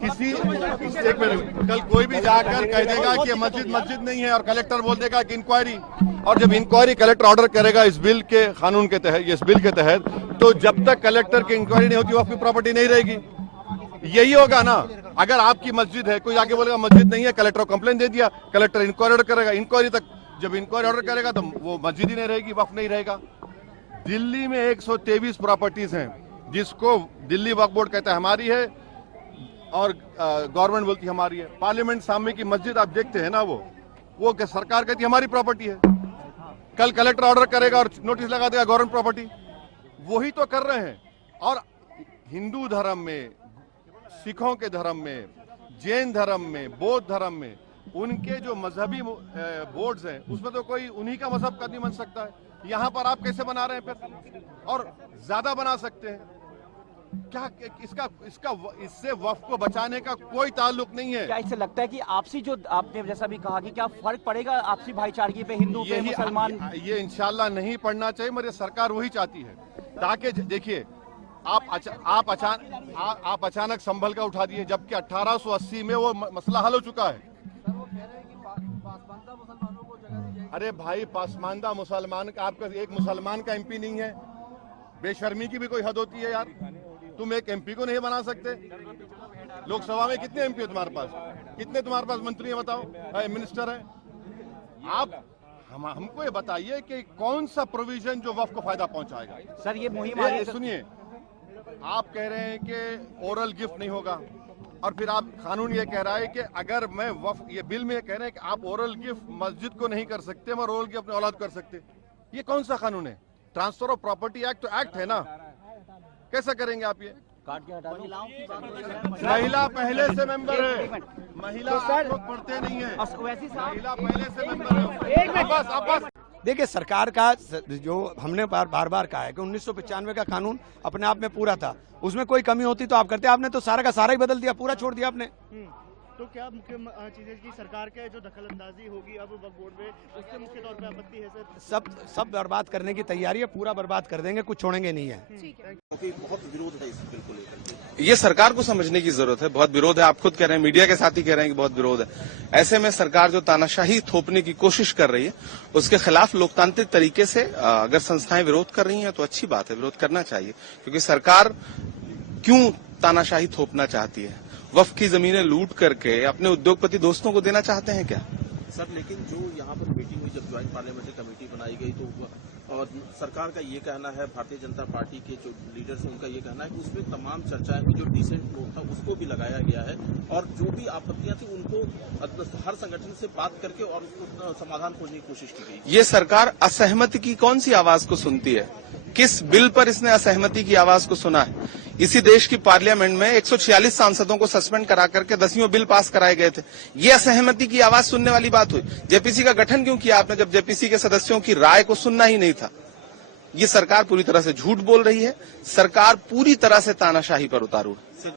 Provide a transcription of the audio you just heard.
किसी एक मिनट, कल कोई भी जाकर कह देगा कि मस्जिद नहीं है और कलेक्टर बोल देगा कि इंक्वायरी, और जब इंक्वायरी कलेक्टर ऑर्डर करेगा इस बिल के कानून के तहत, इस बिल के तहत, तो जब तक कलेक्टर की इंक्वायरी नहीं होती वक्फ की प्रॉपर्टी नहीं रहेगी। यही होगा ना। अगर आपकी मस्जिद है, कोई आगे बोलेगा मस्जिद नहीं है, कलेक्टर को कंप्लेन दे दिया, कलेक्टर इंक्वायरी ऑर्डर करेगा, इंक्वायरी तक जब इंक्वायरी ऑर्डर करेगा तो वो मस्जिद ही नहीं रहेगी, वक्फ नहीं रहेगा। दिल्ली में 123 प्रॉपर्टीज हैं जिसको दिल्ली वक्फ बोर्ड कहता है हमारी है और गवर्नमेंट बोलती है हमारी है। पार्लियामेंट सामने की मस्जिद आप देखते हैं ना, वो सरकार कहती है हमारी प्रॉपर्टी है। कल कलेक्टर ऑर्डर करेगा और नोटिस लगा देगा गवर्नमेंट प्रॉपर्टी। वही तो कर रहे हैं। और हिंदू धर्म में, सिखों के धर्म में, जैन धर्म में, बौद्ध धर्म में उनके जो मजहबी बोर्ड्स हैं उसमें तो कोई उन्हीं का मजहब का नहीं बन सकता है। यहाँ पर आप कैसे बना रहे हैं फिर, और ज्यादा बना सकते हैं क्या? इससे वक्फ को बचाने का कोई ताल्लुक नहीं है। क्या इससे लगता है कि आपसी, जो आपने जैसा भी कहा, कि क्या फर्क पड़ेगा आपसी भाईचारगी पे, हिंदू पे, मुसलमान? ये इंशाल्लाह नहीं पड़ना चाहिए। मेरी सरकार वही चाहती है, ताकि देखिए आप अचानक संभल का उठा दिए, जबकि 1880 में वो मसला हल हो चुका है। अरे भाई, पासमानदा मुसलमान का, आपका एक मुसलमान का एमपी नहीं है? बेशर्मी की भी कोई हद होती है यार। तुम एक एमपी को नहीं बना सकते? लोकसभा में कितने एमपी है तुम्हारे पास? कितने तुम्हारे पास मंत्री है बताओ, मिनिस्टर है? आप हमको ये बताइए कि कौन सा प्रोविजन जो वक्फ को फायदा पहुंचाएगा। सर ये मुहिम, सुनिए, आप कह रहे हैं कि ओरल गिफ्ट नहीं होगा, और फिर आप कानून ये कह रहा है कि अगर मैं वक्फ, ये बिल में कह रहे हैं कि आप ओरल गिफ्ट मस्जिद को नहीं कर सकते मगर ओरल गिफ्ट अपने औलाद कर सकते। ये कौन सा कानून है? ट्रांसफर ऑफ प्रॉपर्टी एक्ट तो एक्ट है ना, कैसा करेंगे आप ये? महिला पहले से मेंबर है, महिला पढ़ते नहीं है, महिला पहले से मेंबर है। देखिए, सरकार का जो हमने बार बार कहा है कि 1995 का कानून अपने आप में पूरा था, उसमें कोई कमी होती तो आप करते। आपने तो सारा का सारा ही बदल दिया, पूरा छोड़ दिया आपने। तो क्या मुख्य चीजें की सरकार के जो दखल अंदाजी होगी अब वक्फ बोर्ड में, उससे मुख्य तौर पे आपत्ति है सर? सब बर्बाद करने की तैयारी है, पूरा बर्बाद कर देंगे, कुछ छोड़ेंगे नहीं है। बहुत विरोध है इस बिल को लेकर। ये सरकार को समझने की जरूरत है, बहुत विरोध है। आप खुद कह रहे हैं, मीडिया के साथ ही कह रहे हैं कि बहुत विरोध है। ऐसे में सरकार जो तानाशाही थोपने की कोशिश कर रही है, उसके खिलाफ लोकतांत्रिक तरीके से अगर संस्थाएं विरोध कर रही हैं तो अच्छी बात है, विरोध करना चाहिए। क्योंकि सरकार क्यों तानाशाही थोपना चाहती है? वक्फ की जमीनें लूट करके अपने उद्योगपति दोस्तों को देना चाहते हैं क्या? सर, लेकिन जो यहाँ पर मीटिंग हुई, जब ज्वाइंट पार्लियामेंट्री कमेटी बनाई गई, तो और सरकार का ये कहना है, भारतीय जनता पार्टी के जो लीडर्स हैं उनका ये कहना है कि उसमें तमाम चर्चाएं हुई, जो डिसेंट वोट था उसको भी लगाया गया है, और जो भी आपत्तियां थी उनको हर संगठन से बात करके और उसको समाधान खोजने की कोशिश की गई। ये सरकार असहमति की कौन सी आवाज को सुनती है? किस बिल पर इसने असहमति की आवाज को सुना है? इसी देश की पार्लियामेंट में 146 सांसदों को सस्पेंड करा करके 10वें बिल पास कराए गए थे। ये असहमति की आवाज सुनने वाली बात हुई। जेपीसी का गठन क्यों किया आपने, जब जेपीसी के सदस्यों की राय को सुनना ही नहीं था? ये सरकार पूरी तरह से झूठ बोल रही है, सरकार पूरी तरह से तानाशाही पर उतारू है।